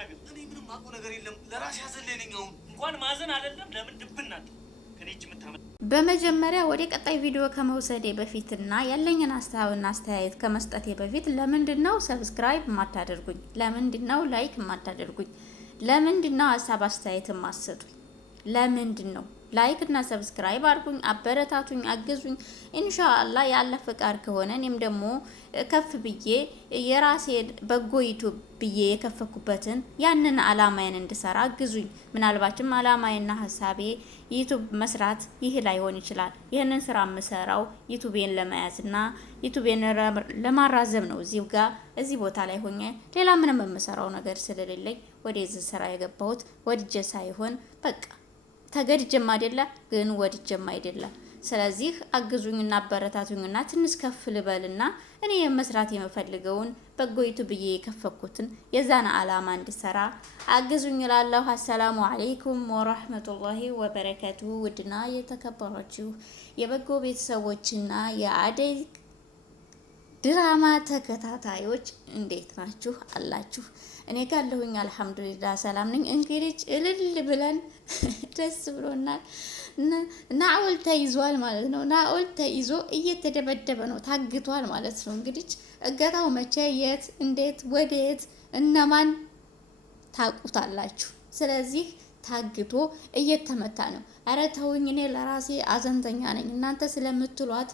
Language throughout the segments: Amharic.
ተናገር። እኔ ምንም አውቀው ነገር የለም። ለራሴ ያዘለኝው እንኳን ማዘን አይደለም ለምን ድብናት ከኔ እጅ የምታመጣ። በመጀመሪያ ወደ ቀጣይ ቪዲዮ ከመውሰዴ በፊትና ያለኝን ሀሳብና አስተያየት ከመስጠቴ በፊት ለምንድነው ሰብስክራይብ ማታደርጉኝ? ለምንድነው ላይክ ማታደርጉኝ? ለምንድነው ሀሳብ አስተያየት ማሰጡኝ? ለምንድነው? ላይክ እና ሰብስክራይብ አድርጉኝ፣ አበረታቱኝ፣ አግዙኝ። ኢንሻአላህ ያለ ፍቃድ ከሆነ እኔም ደግሞ ከፍ ብዬ የራሴ በጎ ዩቲዩብ ብዬ የከፈኩበትን ያንን አላማዬን እንድሰራ አግዙኝ። ምናልባትም አላማዬና ሀሳቤ ዩቲዩብ መስራት ይህ ላይሆን ይችላል። ይህንን ስራ የምሰራው ዩቲዩቤን ለመያዝና ዩቲዩቤን ለማራዘም ነው። እዚህ ቦታ ላይ ሆኜ ሌላ ምንም የምሰራው ነገር ስለሌለኝ ወደዚህ ስራ የገባሁት ወድጄ ሳይሆን በቃ ተገድጀም አይደለ ግን ወድጀም አይደለ። ስለዚህ አግዙኝና አበረታቱኝና ትንሽ ከፍ ልበልና እኔ መስራት የምፈልገውን በጎ ዩቲዩብ ብዬ የከፈኩትን የዛን አላማ እንድሰራ አግዙኝ እላለሁ። አሰላሙ አለይኩም ወራህመቱላሂ ወበረካቱ። ውድና የተከበራችሁ የበጎ ቤተሰቦችና የአደይ ድራማ ተከታታዮች እንዴት ናችሁ? አላችሁ? እኔ ጋለሁኝ አልሐምዱሊላህ ሰላም ነኝ። እንግዲህ እልል ብለን ደስ ብሎናል። ናኦል ተይዟል ማለት ነው። ናኦል ተይዞ እየተደበደበ ነው፣ ታግቷል ማለት ነው። እንግዲህ እገታው መቼ፣ የት፣ እንዴት፣ ወዴት፣ እነማን ታውቁታላችሁ። ስለዚህ ታግቶ እየተመታ ነው። አረ ተውኝ፣ እኔ ለራሴ አዘንተኛ ነኝ። እናንተ ስለምትሏት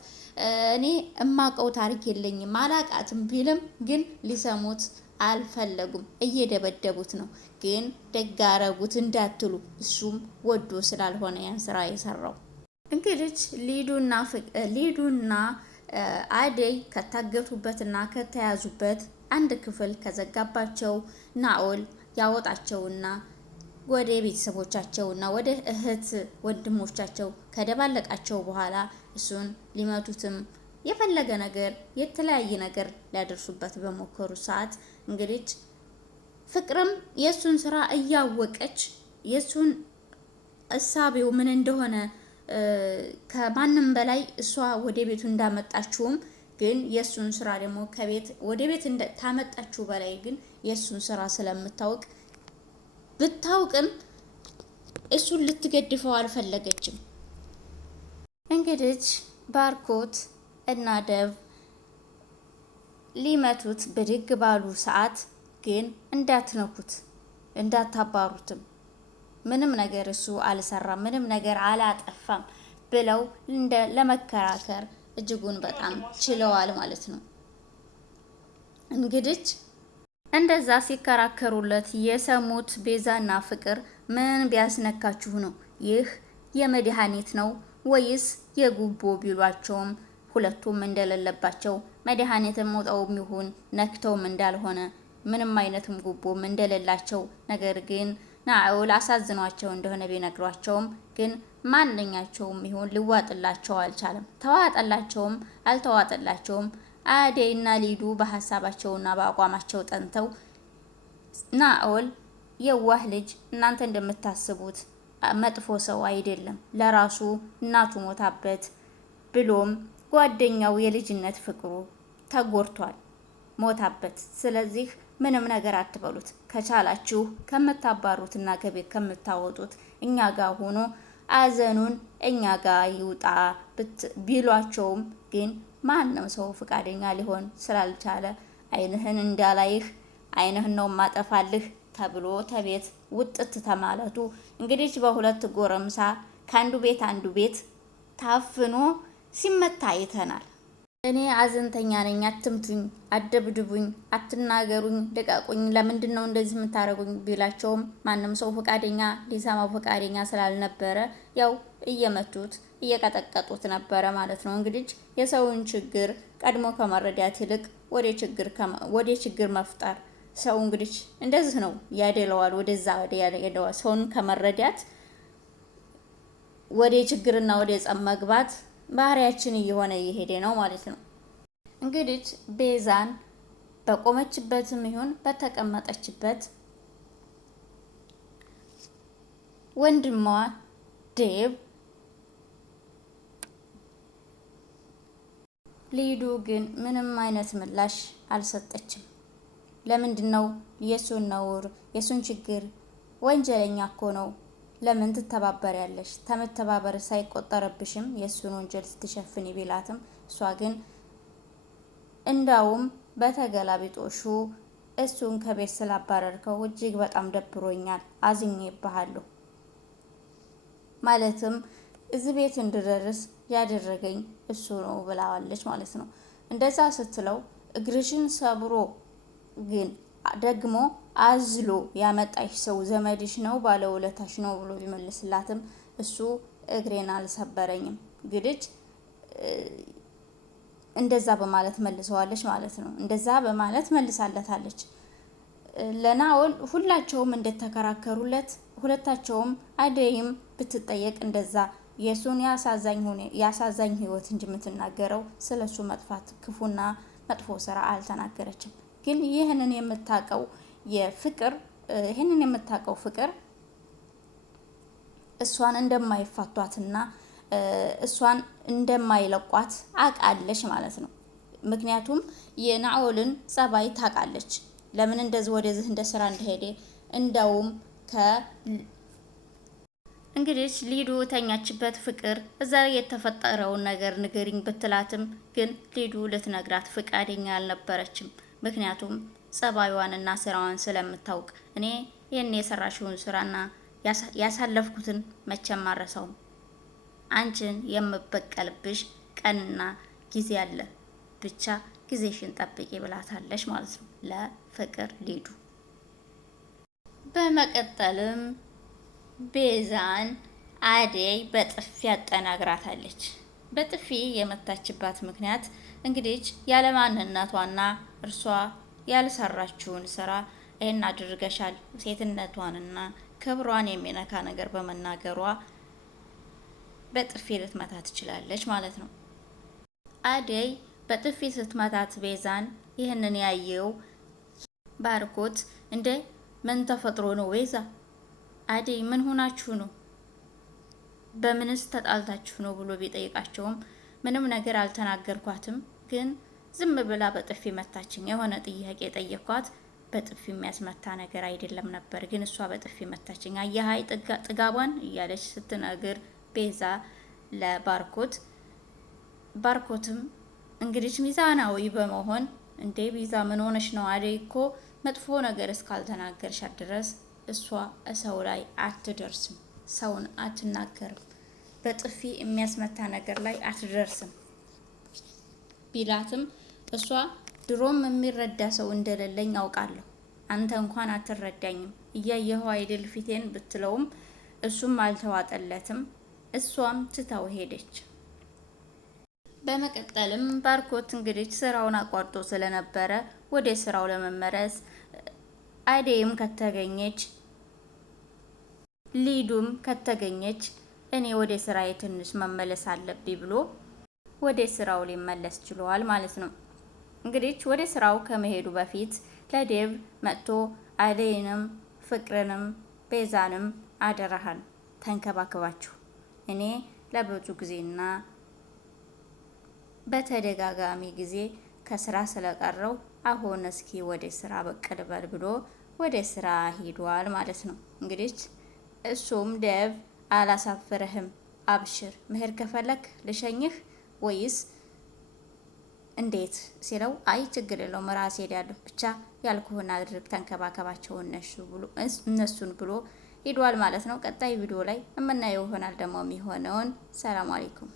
እኔ እማቀው ታሪክ የለኝም አላቃትም ቢልም ግን ሊሰሙት አልፈለጉም። እየደበደቡት ነው። ግን ደጋረጉት እንዳትሉ እሱም ወዶ ስላልሆነ ያን ስራ የሰራው። እንግዲህ ሊዱና አደይ ከታገቱበትና ከተያዙበት አንድ ክፍል ከዘጋባቸው ናኦል ያወጣቸውና ወደ ቤተሰቦቻቸውና ወደ እህት ወንድሞቻቸው ከደባለቃቸው በኋላ እሱን ሊመቱትም የፈለገ ነገር የተለያየ ነገር ሊያደርሱበት በሞከሩ ሰዓት እንግዲህ ፍቅርም የሱን ስራ እያወቀች የሱን እሳቤው ምን እንደሆነ ከማንም በላይ እሷ ወደ ቤቱ እንዳመጣችውም ግን የሱን ስራ ደግሞ ከቤት ወደ ቤት ታመጣችው በላይ ግን የሱን ስራ ስለምታውቅ ብታውቅም እሱን ልትገድፈው አልፈለገችም። እንግዲህ ባርኮት እና ደብ ሊመቱት ብድግ ባሉ ሰዓት ግን እንዳትነኩት፣ እንዳታባሩትም ምንም ነገር እሱ አልሰራም፣ ምንም ነገር አላጠፋም ብለው ለመከራከር እጅጉን በጣም ችለዋል ማለት ነው። እንግዲህ እንደዛ ሲከራከሩለት የሰሙት ቤዛና ፍቅር ምን ቢያስነካችሁ ነው? ይህ የመድኃኒት ነው ወይስ የጉቦ ቢሏቸውም ሁለቱም እንደሌለባቸው መድኃኒትም ወጣውም ይሁን ነክተውም እንዳልሆነ ምንም አይነትም ጉቦም እንደሌላቸው ነገር ግን ናኦል አሳዝኗቸው እንደሆነ ቢነግሯቸውም ግን ማንኛቸውም ይሁን ሊዋጥላቸው አልቻለም። ተዋጠላቸውም አልተዋጠላቸውም አደይና ሊዱ በሐሳባቸውና በአቋማቸው ጠንተው ናኦል የዋህ ልጅ እናንተ እንደምታስቡት መጥፎ ሰው አይደለም፣ ለራሱ እናቱ ሞታበት ብሎም ጓደኛው የልጅነት ፍቅሩ ተጎድቷል፣ ሞታበት። ስለዚህ ምንም ነገር አትበሉት፣ ከቻላችሁ ከምታባሩትና ከቤት ከምታወጡት እኛ ጋር ሆኖ አዘኑን እኛ ጋር ይውጣ ቢሏቸውም ግን ማንም ሰው ፍቃደኛ ሊሆን ስላልቻለ አይንህን እንዳላይህ አይንህን ነው ማጠፋልህ ተብሎ ተቤት ውጥት ተማለቱ። እንግዲህ በሁለት ጎረምሳ ከአንዱ ቤት አንዱ ቤት ታፍኖ ሲመታ አይተናል። እኔ አዘንተኛ ነኝ፣ አትምቱኝ፣ አደብድቡኝ፣ አትናገሩኝ፣ ደቃቁኝ፣ ለምንድን ነው እንደዚህ የምታደርጉኝ ቢላቸውም ማንም ሰው ፈቃደኛ ሊሰማው ፈቃደኛ ስላልነበረ ያው እየመቱት እየቀጠቀጡት ነበረ ማለት ነው። እንግዲህ የሰውን ችግር ቀድሞ ከመረዳት ይልቅ ወደ ችግር መፍጠር ሰው እንግዲህ እንደዚህ ነው ያደለዋል፣ ወደዛ ያደለዋል። ሰውን ከመረዳት ወደ ችግርና ወደ ጸብ መግባት ባህሪያችን እየሆነ እየሄደ ነው ማለት ነው። እንግዲህ ቤዛን በቆመችበትም ይሁን በተቀመጠችበት ወንድሟ ዴቭ ሊዱ ግን ምንም አይነት ምላሽ አልሰጠችም። ለምንድነው የሱን ነውር የሱን ችግር ወንጀለኛ እኮ ነው ለምን ትተባበሪያለሽ? ተመተባበር ሳይቆጠረብሽም የሱን ወንጀል ስትሸፍኒ ቢላትም እሷ ግን እንዳውም በተገላቢጦሹ እሱን ከቤት ስላባረርከው እጅግ በጣም ደብሮኛል፣ አዝኜብሃለሁ። ማለትም እዚህ ቤት እንድደርስ ያደረገኝ እሱ ነው ብላዋለች ማለት ነው። እንደዛ ስትለው እግርሽን ሰብሮ ግን ደግሞ አዝሎ ያመጣሽ ሰው ዘመድሽ ነው ባለውለታሽ ነው ብሎ ቢመልስላትም እሱ እግሬን አልሰበረኝም ግድች እንደዛ በማለት መልሰዋለች ማለት ነው። እንደዛ በማለት መልሳለታለች። ለናኦል ሁላቸውም እንደተከራከሩለት ሁለታቸውም አደይም ብትጠየቅ እንደዛ የሱን ያሳዛኝ ህይወት እንጂ የምትናገረው ስለሱ መጥፋት ክፉና መጥፎ ስራ አልተናገረችም። ግን ይህንን የምታውቀው ፍቅር እሷን እንደማይፋቷትና እሷን እንደማይለቋት አቃለች ማለት ነው። ምክንያቱም የናኦልን ጸባይ ታውቃለች። ለምን እንደዚህ ወደዚህ እንደ ስራ እንደሄደ እንደውም እንግዲህ ሊዱ ተኛችበት ፍቅር እዛ የተፈጠረውን ነገር ንገሪኝ ብትላትም ግን ሊዱ ልትነግራት ፍቃደኛ አልነበረችም። ምክንያቱም ጸባዩዋንና ስራዋን ስለምታውቅ እኔ ይህን የሰራሽውን ስራና ያሳለፍኩትን መቼም አረሳውም፣ አንቺን የምበቀልብሽ ቀንና ጊዜ አለ፣ ብቻ ጊዜሽን ጠብቂ ብላታለች ማለት ነው ለፍቅር ሊዱ። በመቀጠልም ቤዛን አደይ በጥፊ አጠናግራታለች። በጥፊ የመታችባት ምክንያት እንግዲህ ያለማንነቷና እርሷ ያልሰራችውን ስራ ይህን አድርገሻል ሴትነቷንና ክብሯን የሚነካ ነገር በመናገሯ በጥፊ ልትመታ ትችላለች ማለት ነው። አደይ በጥፊ ስትመታት ቤዛን ይህንን ያየው ባርኮት እንደ ምን ተፈጥሮ ነው ቤዛ አደይ ምን ሆናችሁ ነው? በምንስ ተጣልታችሁ ነው ብሎ ቢጠይቃቸውም ምንም ነገር አልተናገርኳትም፣ ግን ዝም ብላ በጥፊ መታችኝ። የሆነ ጥያቄ ጠየኳት፣ በጥፊ የሚያስመታ ነገር አይደለም ነበር፣ ግን እሷ በጥፊ መታችኝ። አያሃይ ጥጋቧን እያለች ስትነግር ቤዛ ለባርኮት ባርኮትም እንግዲህ ሚዛናዊ በመሆን እንዴ ቤዛ ምን ሆነሽ ነው? አደይ እኮ መጥፎ ነገር እስካልተናገርሻት ድረስ እሷ ሰው ላይ አትደርስም፣ ሰውን አትናገርም፣ በጥፊ የሚያስመታ ነገር ላይ አትደርስም ቢላትም እሷ ድሮም የሚረዳ ሰው እንደሌለኝ አውቃለሁ፣ አንተ እንኳን አትረዳኝም፣ እያየኸው አይደል ፊቴን ብትለውም እሱም አልተዋጠለትም። እሷም ትታው ሄደች። በመቀጠልም ባርኮት እንግዲህ ስራውን አቋርጦ ስለነበረ ወደ ስራው ለመመለስ አደይም ከተገኘች ሊዱም ከተገኘች እኔ ወደ ስራዬ ትንሽ መመለስ አለብኝ ብሎ ወደ ስራው ሊመለስ ችሏል ማለት ነው። እንግዲህ ወደ ስራው ከመሄዱ በፊት ለዴቭ መጥቶ አደይንም ፍቅርንም ቤዛንም አደራሃን ተንከባከባችሁ፣ እኔ ለብዙ ጊዜና በተደጋጋሚ ጊዜ ከስራ ስለቀረው አሁን እስኪ ወደ ስራ ብቅ ልበል ብሎ ወደ ስራ ሄዷል ማለት ነው። እንግዲህ እሱም ዴቭ አላሳፍርህም፣ አብሽር፣ መሄድ ከፈለክ ልሸኝህ ወይስ እንዴት ሲለው አይ ችግር የለውም ራሴ ሄዳለሁ፣ ብቻ ያልኩህን አድርግ፣ ተንከባከባቸው እነሱን ብሎ ሄዷል ማለት ነው። ቀጣይ ቪዲዮ ላይ የምናየው ይሆናል ደግሞ የሚሆነውን። ሰላም አለይኩም።